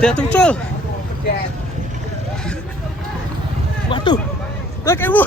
Dia muncul. Waduh, kayak ibu.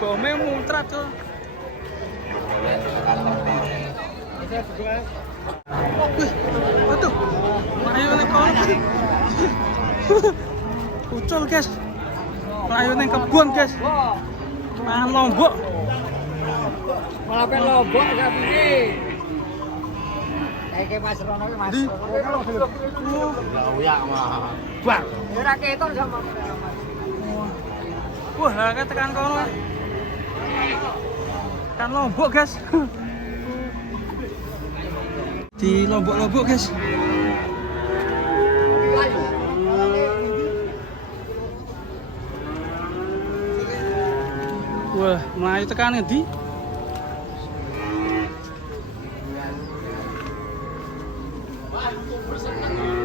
Bomnya muncrat tuh. Waduh, melayu nih kawan. Ucul guys, melayu nih kebun guys. Nah Lombok, malah pengen Lombok nggak bisa. Kayak Mas Rono Mas. Ya mah. Bar. Ora keton sama. Wah, kayak tekan kono. Kan Lombok guys. Di Lombok guys. Wah, melayu tekan ngendi?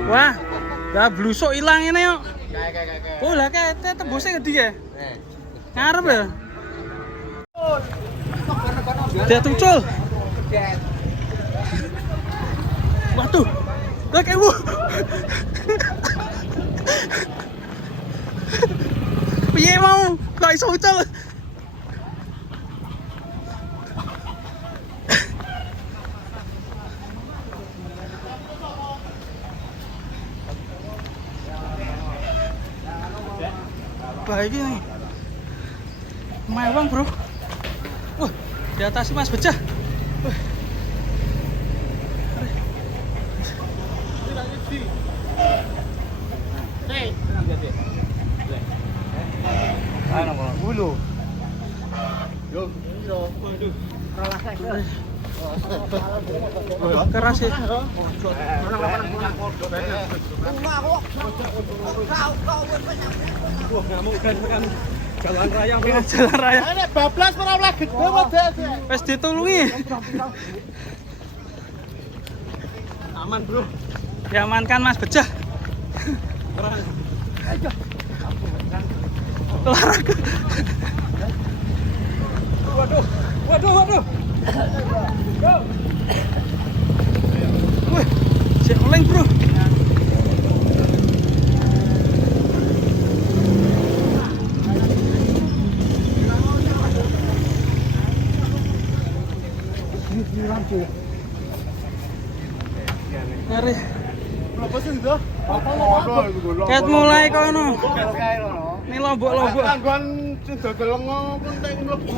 Wah, dah blusuk ilang ini yuk. Oh lah kayak tembusnya ngendi ya? Ngarep ya? Dia muncul. Waduh, kayak ibu. Piye mau? Kok iso ucul? Baik nih. Mewang bro. Wah, di atas Mas Becah. Wah. Keras sih. Jalan raya. Jalan raya. Ini bablas ora gede model. Wes ditulungi. Aman, Bro. Diamankan Mas Becah. Olahraga. Waduh. Wih, si oleng bro. Ngeri. Apa sih itu? Ket mulai kono. Ini Lombok. Gangguan sing dodol ngono tek mlebu.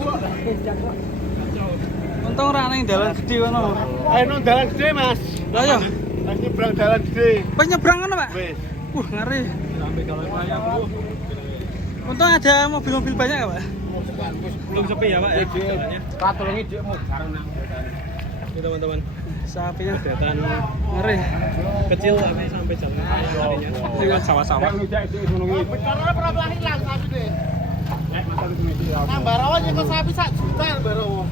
Untung ora nang dalan gede kono. Ayo nang dalan gede, Mas. Lah yo. Wis nyebrang dalan gede. Wis nyebrang kono, Pak? Wis. Ngeri. Sampai kalau raya, Bro. Untung ada mobil-mobil banyak enggak, Pak? Belum sepi ya Pak ya? Katulungi dik mugarang nang. Ini teman-teman, Sapinya kegiatan ngeri. kecil sampai jalan raya tadinya. Lewat sawah-sawah. Bicara berapa hilang sapi deh. Nambah rawan yang ke sapi 1 juta nambah rawan.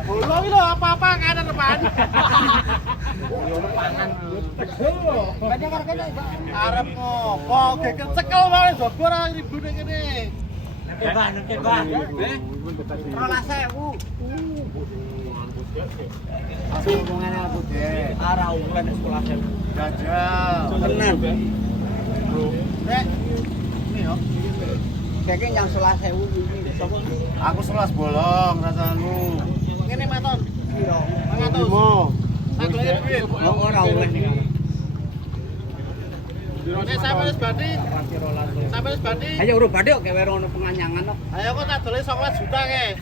Lo ini apa-apa kan ada depan. Banyak harganya. Arep ngopo, geger cekel wae jobor ribu ning kene. Kebah. 12.000. Hubungannya aku deh. Arah ukuran sekolah saya. Gajah. Tenan. Ini yo. Kayaknya yang 11.000 ini. Aku 11 bolong rasanu. Ngene maton. Piro? 500. Tanggalnya duit. Ora oleh ning kana. Nek sampe wis bati. Ayo urut bati kok kowe ono penganyangan kok. Ayo kok tak dole 19 juta ke.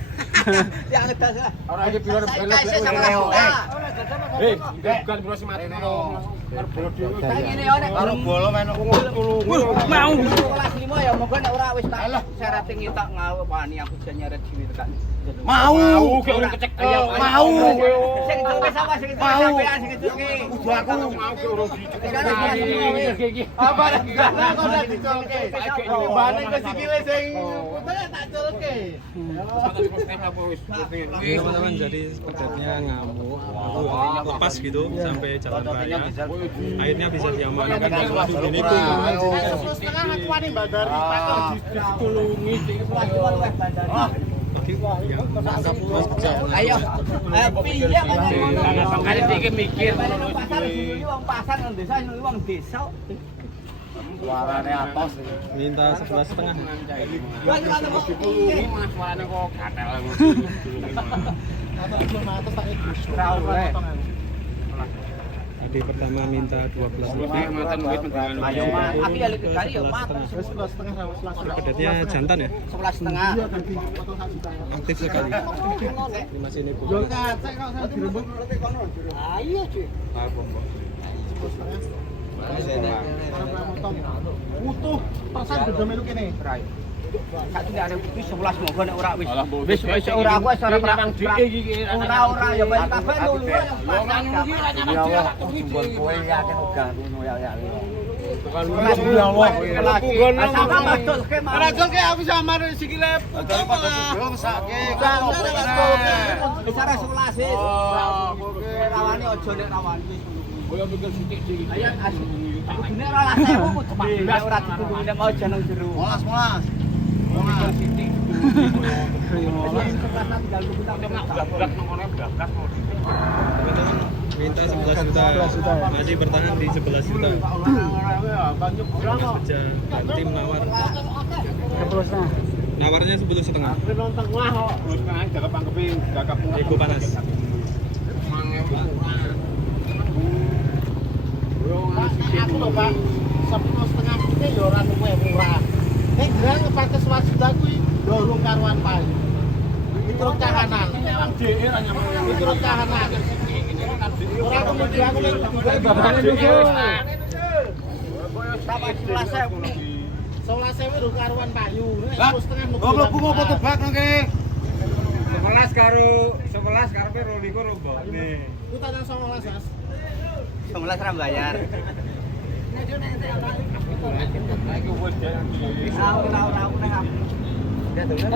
Ya ngedas lah. Ora iki piro belok. Bukan piro 500. Karo bola men Mau. Kelas 5 ya moga nek ora wis tak syarat ngitak ngawe wani aku jan nyeret dhewe tekan. mau ge urung kecekel mau Sing duwe sapa sing sampean sing duwe. kudu aku mau ge urung Iki. Apa lah kok nek dicolke. Bane ke sikile sing putune tak colke. Ini teman-teman jadi pedetnya ngamuk, lepas gitu sampai jalan raya. Akhirnya bisa diamankan dan langsung ini tuh. setengah aku wani bandari pakai ditulungi Ayo. Piye kan ngono. kali iki mikir Pasar sini wong pasar nang desa sini wong desa. suarane atos Minta 11,5. Wah iki ana piye. suarane kok gatel Ora oleh. Adik pertama minta 12 lebih. Ayo mah, aku ya lebih kali ya mah. Pedetnya jantan ya, 11,5. aktif sekali. Ini masih ini bu. Ayo cuy. utuh persen beda melu kene Sak tidak ada kuwi 11 moga nek ora wis. Wis ora aku wis ora perang dhek iki. Ora ya ben kabeh lulu ya. ya Allah sumpah kowe yakin uga ngono ya ya Ya Allah. Sama betul ke mah. Rajul ke aku samar sikile putus lah ngesake Bisa 11 wis. Rawani aja nek rawani. koyo pikir sithik Ayo asik. Kudune ora lah sewu kudu ora dikudu nek mau jeneng jero. molas Minta 11 juta. Masih bertahan di 11 juta. Kerja ganti menawar. Nawarnya 10,5. Ego panas. aku lho Pak 10,5 juta ya ora murah nek jerang ngepates 11 juta kuwi ya urung karuan payu miturut kahanan miturut kahanan ora kemudian aku nek babane lho Dapat 11.000. 11.000 urung karuan payu nek 10,5 goblok bunga foto bak nang kene 11 karo 11 karepe 22 rombone. ku tatan 19 Mas 11 ra bayar.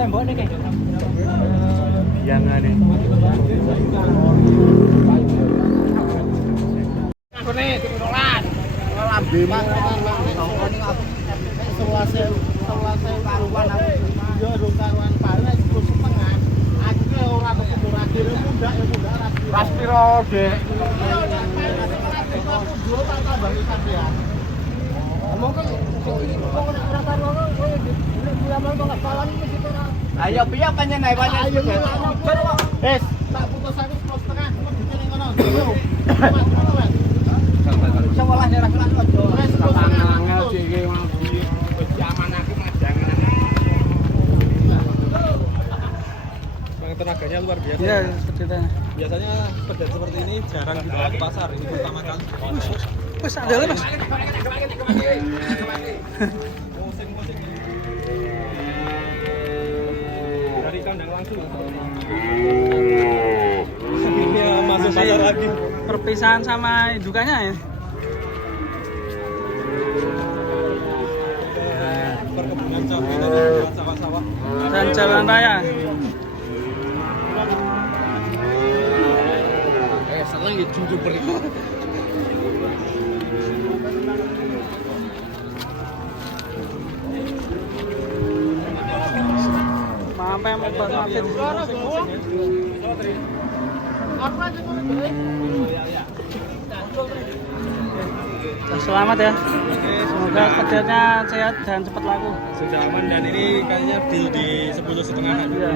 Mbok niki. Biangane. ngene tirolan lambe mang nek 11.000 karuan aku ya urung karuan payu nek 10,5 aku ki ora kepungkur akhire mundak ya mundak ras piro Dek Ayo piye panjenengan ayo. Wes, tak putus aku 10,5 kok dikene ngono. Yo. 11 daerah kelas aja. Wes 10,5 Angel dhewe wis diamanake majangan. Tenaganya luar biasa. Iya, seperti itu. Biasanya pedet seperti ini jarang dibawa ke pasar, ini pertama kali. Wes ada Mas. Dari kandang langsung. Ini masuk pasar lagi. Perpisahan sama indukannya ya. Perkebunan cabai dan sawah-sawah. Dan jalan raya. seneng ya jujur beriku. Sampai mau parkir. Selamat ya. Semoga pedetnya sehat dan cepat laku. Sudah aman dan ini kayaknya di 10,5. Iya.